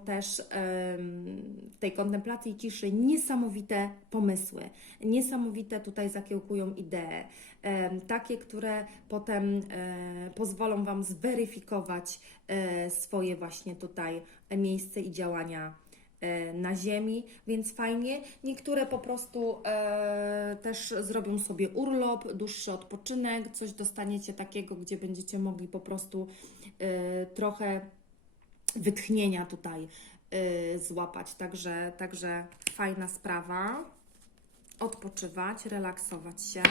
też w tej kontemplacji ciszy niesamowite pomysły, niesamowite tutaj zakiełkują idee, takie, które potem e, pozwolą Wam zweryfikować e, swoje właśnie tutaj miejsce i działania e, na ziemi, więc fajnie. Niektóre po prostu e, też zrobią sobie urlop, dłuższy odpoczynek, coś dostaniecie takiego, gdzie będziecie mogli po prostu e, trochę wytchnienia tutaj e, złapać. Także, także fajna sprawa. Odpoczywać, relaksować się.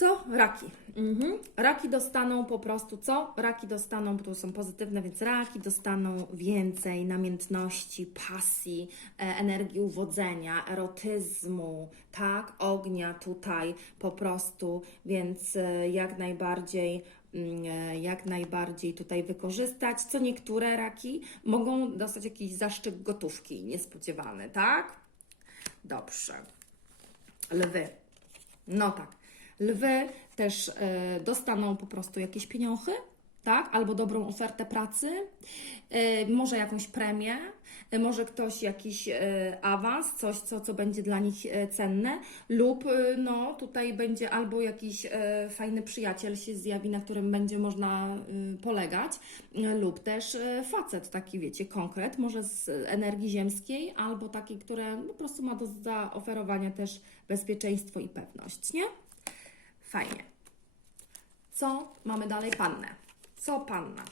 Co? Raki. Mhm. Raki dostaną po prostu co? Raki dostaną, bo tu są pozytywne, więc raki dostaną więcej namiętności, pasji, e, energii uwodzenia, erotyzmu, tak? Ognia tutaj po prostu, więc e, jak najbardziej mm, e, jak najbardziej tutaj wykorzystać. Co niektóre raki mogą dostać jakiś zaszczyt gotówki niespodziewany, tak? Dobrze. Lwy. No tak. Lwy też e, dostaną po prostu jakieś pieniądze, tak? Albo dobrą ofertę pracy, e, może jakąś premię, e, może ktoś jakiś awans, coś, co, co będzie dla nich cenne, lub no tutaj będzie albo jakiś fajny przyjaciel się zjawi, na którym będzie można polegać, lub też facet, taki wiecie, konkret, może z energii ziemskiej, albo taki, które po prostu ma do zaoferowania też bezpieczeństwo i pewność, nie? Fajnie. Co mamy dalej? Pannę. Co panna?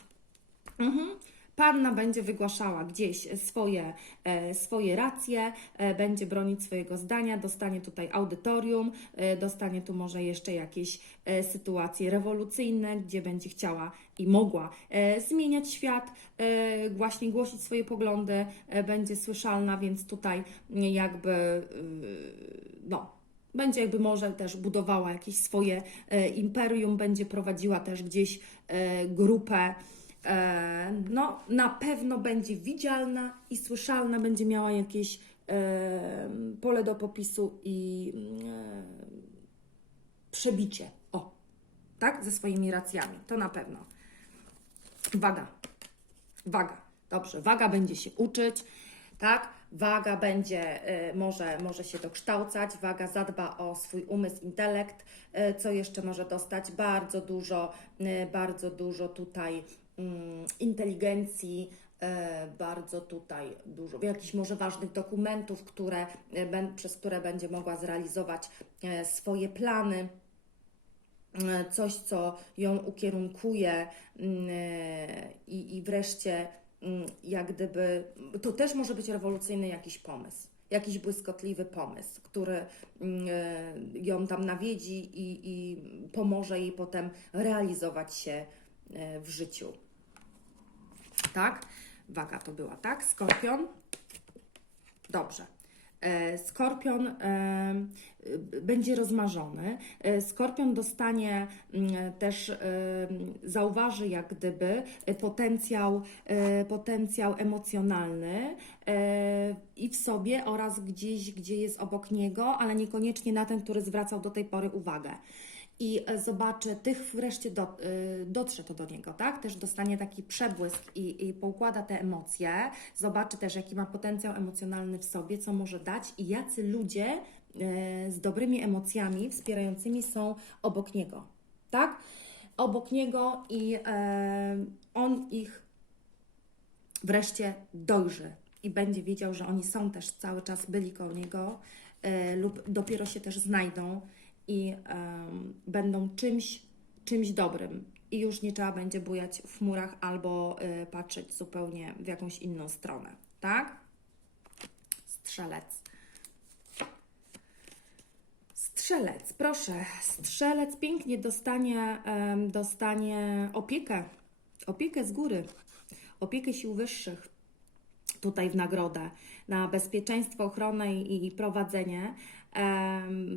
Mhm. Panna będzie wygłaszała gdzieś swoje, e, swoje racje, e, będzie bronić swojego zdania, dostanie tutaj audytorium, e, dostanie tu może jeszcze jakieś e, sytuacje rewolucyjne, gdzie będzie chciała i mogła e, zmieniać świat, e, właśnie głosić swoje poglądy, e, będzie słyszalna, więc tutaj jakby e, no, będzie jakby może też budowała jakieś swoje e, imperium, będzie prowadziła też gdzieś e, grupę. E, no, na pewno będzie widzialna i słyszalna, będzie miała jakieś pole do popisu i przebicie. O, tak? Ze swoimi racjami. To na pewno. Waga. Waga. Dobrze, waga będzie się uczyć, tak? Waga będzie, y, może, może się dokształcać, waga zadba o swój umysł, intelekt, y, co jeszcze może dostać? Bardzo dużo, y, bardzo dużo tutaj mm, inteligencji, bardzo tutaj dużo jakichś może ważnych dokumentów, które, przez które będzie mogła zrealizować swoje plany coś, co ją ukierunkuje mm, i, i wreszcie jak gdyby, to też może być rewolucyjny jakiś pomysł, jakiś błyskotliwy pomysł, który mm, e, ją tam nawiedzi i, i pomoże jej potem realizować się e, w życiu. Tak? Waga to była, tak? Skorpion. Dobrze. E, Skorpion e, będzie rozmarzony. E, Skorpion dostanie mm, też, zauważy jak gdyby potencjał, potencjał emocjonalny i w sobie oraz gdzieś, gdzie jest obok niego, ale niekoniecznie na ten, który zwracał do tej pory uwagę i zobaczy tych wreszcie do, y, dotrze to do niego, tak? Też dostanie taki przebłysk i, i poukłada te emocje, zobaczy też jaki ma potencjał emocjonalny w sobie, co może dać i jacy ludzie e, z dobrymi emocjami wspierającymi są obok niego, tak? Obok niego i e, on ich wreszcie dojrzy i będzie wiedział, że oni są też cały czas byli koło niego lub dopiero się też znajdą i em, będą czymś, czymś dobrym. I już nie trzeba będzie bujać w chmurach albo e, patrzeć zupełnie w jakąś inną stronę, tak? Strzelec. Strzelec, proszę. Strzelec pięknie dostanie, em, dostanie opiekę. Opiekę z góry. Opiekę sił wyższych tutaj w nagrodę na bezpieczeństwo, ochronę i, prowadzenie,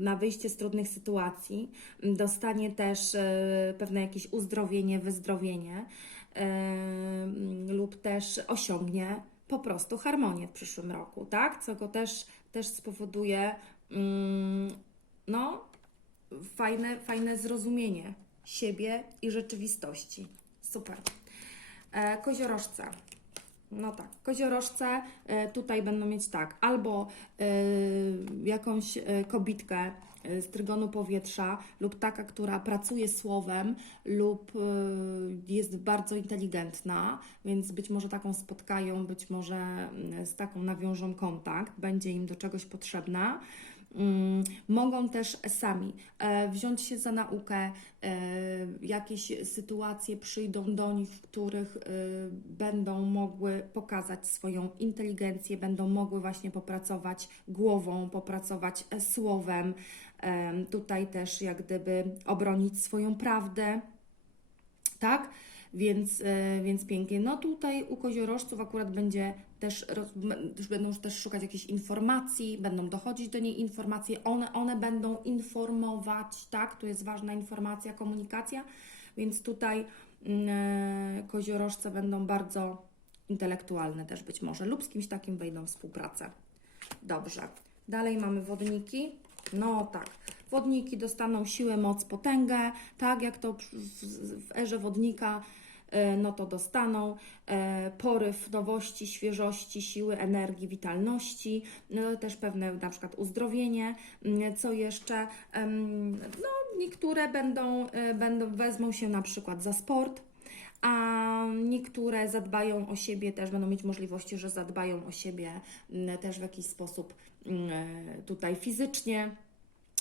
na wyjście z trudnych sytuacji. Dostanie też e, pewne jakieś uzdrowienie, wyzdrowienie lub też osiągnie po prostu harmonię w przyszłym roku, tak? Co go też, też spowoduje mm, no, fajne, fajne zrozumienie siebie i rzeczywistości. Super. E, koziorożce. No tak, koziorożce e, tutaj będą mieć tak, albo e, jakąś e, kobitkę z trygonu powietrza, lub taka, która pracuje słowem, lub jest bardzo inteligentna, więc być może taką spotkają, być może mm, z taką nawiążą kontakt, będzie im do czegoś potrzebna. Mm, Mogą też sami e, wziąć się za naukę, e, jakieś sytuacje przyjdą do nich, w których e, będą mogły pokazać swoją inteligencję, będą mogły właśnie popracować głową, popracować słowem, em, tutaj też jak gdyby obronić swoją prawdę, tak? Więc, e, więc pięknie. No tutaj u koziorożców akurat będzie też, już będą też szukać jakichś informacji, będą dochodzić do niej informacje, one, one będą informować, tak? Tu jest ważna informacja, komunikacja, więc tutaj e, koziorożce będą bardzo intelektualne też być może lub z kimś takim wejdą w współpracę. Dobrze. Dalej mamy wodniki. No tak. Wodniki dostaną siłę, moc, potęgę, tak jak to w, erze wodnika, no to dostaną e, poryw nowości, świeżości, siły, energii, witalności, no też pewne na przykład uzdrowienie. Mm, Co jeszcze? No, niektóre będą, e, będą, wezmą się na przykład za sport, a niektóre zadbają o siebie, też będą mieć możliwości, że zadbają o siebie mm, też w jakiś sposób mm, e, tutaj fizycznie.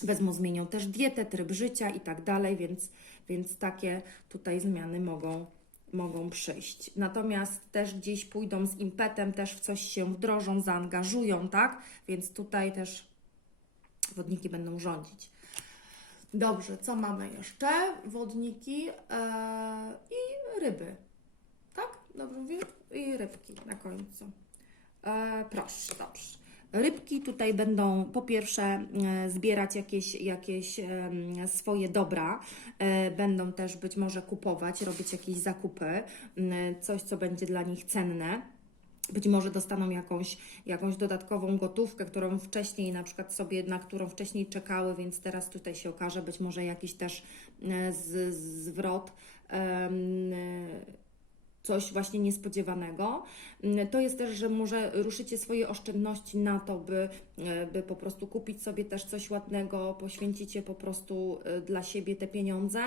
Wezmą, zmienią też dietę, tryb życia i tak dalej, więc, więc takie tutaj zmiany mogą, mogą przyjść. Natomiast też gdzieś pójdą z impetem, też w coś się wdrożą, zaangażują, tak? Więc tutaj też wodniki będą rządzić. Dobrze, co mamy jeszcze? Wodniki e, i ryby. Tak? Dobrze mówię? I rybki na końcu. E, proszę, dobrze. Rybki tutaj będą po pierwsze e, zbierać jakieś, jakieś swoje dobra, e, będą też być może kupować, robić jakieś zakupy, coś co będzie dla nich cenne. Być może dostaną jakąś, jakąś dodatkową gotówkę, którą wcześniej, na przykład sobie, na którą wcześniej czekały, więc teraz tutaj się okaże być może jakiś też e, z, zwrot. Coś właśnie niespodziewanego. Mm, To jest też, że może ruszycie swoje oszczędności na to, by, e, by po prostu kupić sobie też coś ładnego, poświęcicie po prostu e, dla siebie te pieniądze.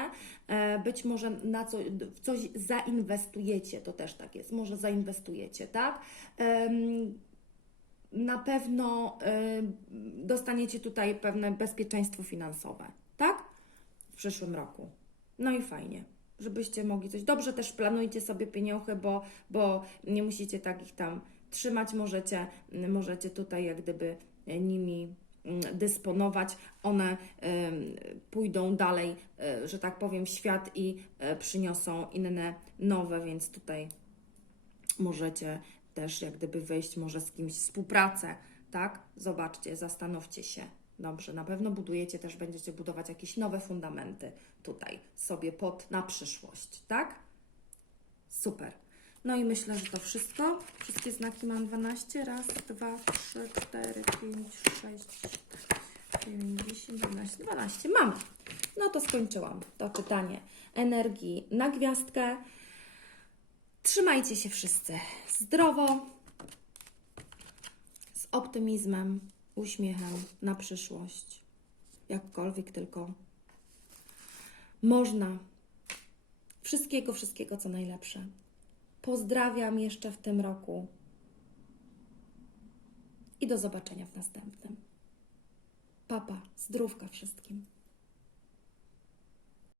E, Być może na co, w coś zainwestujecie, to też tak jest, może zainwestujecie, tak? Na pewno dostaniecie tutaj pewne bezpieczeństwo finansowe, tak? W przyszłym roku. No i fajnie żebyście mogli coś. Dobrze też planujcie sobie pieniądze, bo, bo nie musicie tak ich tam trzymać, możecie, możecie tutaj jak gdyby nimi mm, dysponować. One pójdą dalej, e, że tak powiem, w świat i e, przyniosą inne, nowe, więc tutaj możecie też jak gdyby wejść może z kimś w współpracę, tak? Zobaczcie, zastanówcie się. Dobrze, na pewno budujecie też, będziecie budować jakieś nowe fundamenty tutaj sobie pod na przyszłość, tak? Super. No i myślę, że to wszystko. Wszystkie znaki mam 12. Raz, dwa, trzy, cztery, pięć, sześć, dziewięć, dziesięć, 12. 12. Mam. No to skończyłam to czytanie energii na gwiazdkę. Trzymajcie się wszyscy zdrowo, z optymizmem, uśmiechem na przyszłość. Jakkolwiek tylko można. Wszystkiego, wszystkiego co najlepsze. Pozdrawiam jeszcze w tym roku i do zobaczenia w następnym. Papa, zdrówka wszystkim.